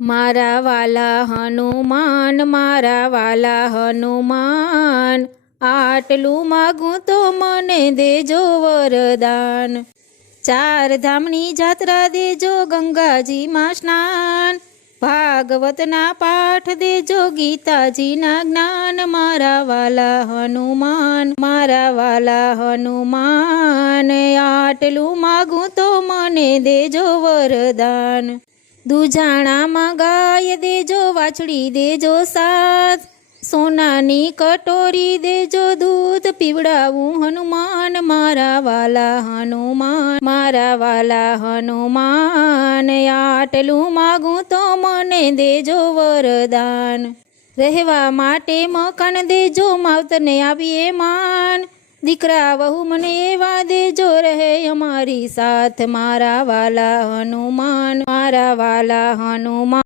મારા વાલા હનુમાન, મારા વાલા હનુમાન, આટલું માગું તો મને દેજો વરદાન। ચાર ધામની જાત્રા દેજો, ગંગાજીમાં સ્નાન, ભાગવતના પાઠ દેજો, ગીતાજીના જ્ઞાન। મારા વાલા હનુમાન, મારા વાલા હનુમાન, આટલું માગું તો મને દેજો વરદાન। દુજાણામાં ગાય દેજો, વાછડી દેજો સાત, સોનાની કટોરી દેજો, દૂધ પીવડાવું હનુમાન। મારા વાલા હનુમાન, મારા વાલા હનુમાન, આટલું માગું તો મને દેજો વરદાન। રહેવા માટે મકાન દેજો, માવતરને આપીએ માન, દીકરા વહુ મને એવા દેજો, રહે અમારી સાથ। મારા વાલા હનુમાન, મારા વાલા હનુમાન।